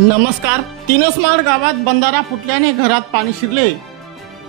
नमस्कार। तीनसमाड गावात बंधारा फुटल्याने घरात पाणी शिरले,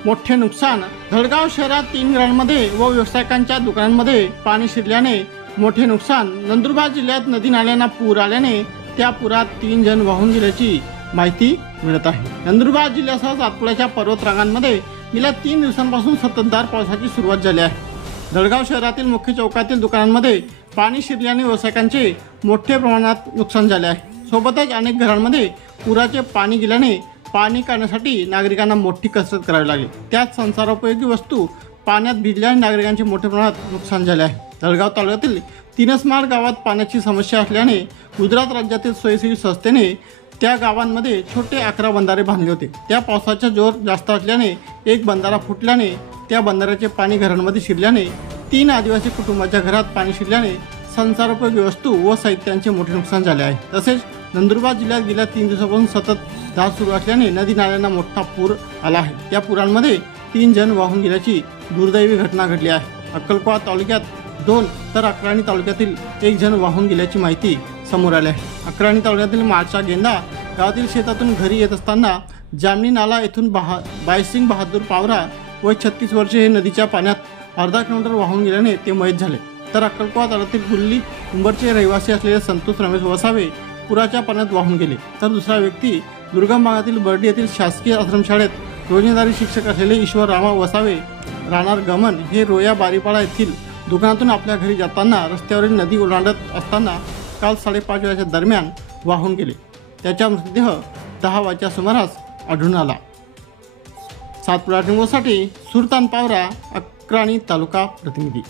मोठे नुकसान। धडगाव शहरात 3 घरांमध्ये व व्यावसायिकांच्या दुकानांमध्ये पाणी शिरल्याने मोठे नुकसान। नंदुरबार जिल्ह्यात नदी नाल्यांना पूर आल्याने त्या पुरात 3 जण वाहून गेल्याची माहिती मिळत आहे। नंदुरबार जिल्ह्यासह सातपुड्याच्या पर्वत रांगांमध्ये गेल्या 3 दिवसांपासून संततधार पावसाची सुरुवात झाली आहे। धडगाव शहरातील मुख्य चौकातील दुकानांमध्ये पाणी शिरल्याने व्यावसायिकांचे मोठ्या प्रमाणात नुकसान झाले आहे। सोबतच अनेक घरांमध्ये पुराचे पाणी गेल्याने पाणी काढण्यासाठी नागरिकांना मोठी कसरत करावी लागली। त्यात संसारोपयोगी वस्तू पाण्यात भिजल्याने नागरिकांचे मोठ्या प्रमाणात नुकसान झाले आहे। धडगाव तालुक्यातील तीनसमाड गावात पाण्याची समस्या असल्याने गुजरात राज्यातील स्वयंसेवी संस्थेने त्या गावांमध्ये छोटे 11 बंधारे बांधले होते। त्या पावसाचा जोर जास्त असल्याने एक बंधारा फुटल्याने त्या बंधाऱ्याचे पाणी घरांमध्ये शिरल्याने 3 आदिवासी कुटुंबाच्या घरात पाणी शिरल्याने संसारोपयोगी वस्तू व साहित्यांचे मोठे नुकसान झाले आहे। तसेच नंदुरबार जिल्ह्यात गेल्या 3 दिवसांपासून सतत धार सुरू असल्याने नदी नाल्यांना मोठा पूर आला आहे। या पुरांमध्ये 3 जण वाहून गेल्याची दुर्दैवी घटना घडली आहे। अक्कलकोवा तालुक्यात 2 तर अक्राणी तालुक्यातील 1 जण वाहून गेल्याची माहिती समोर आली आहे। अक्राणी तालुक्यातील माळचा गेंदा गावातील शेतातून घरी येत असताना जामनी नाला येथून बायसिंग बहादूर पावरा व 36 वर्षे हे नदीच्या पाण्यात अर्धा किलोमीटर वाहून गेल्याने ते मयत झाले। तर अक्कलकोवा तालुक्यातील गुल्ली उंबरचे रहिवासी असलेले संतोष रमेश वसावे पुराच्या पाण्यात वाहून गेले। तर दुसरा व्यक्ती दुर्गम भागातील बर्डी येथील शासकीय आश्रमशाळेत योजनेदारी शिक्षक असलेले ईश्वर रामा वसावे राहणार गमन हे रोया बारीपाडा येथील दुकानातून आपल्या घरी जाताना रस्त्यावरील नदी ओलांडत असताना काल 5:30 वाजेच्या दरम्यान वाहून गेले। त्याचा मृतदेह 10 वाजच्या सुमारास आढळून आला। सातपुडा न्यूजसाठी सुरतान पावरा, अक्राणी तालुका प्रतिनिधी।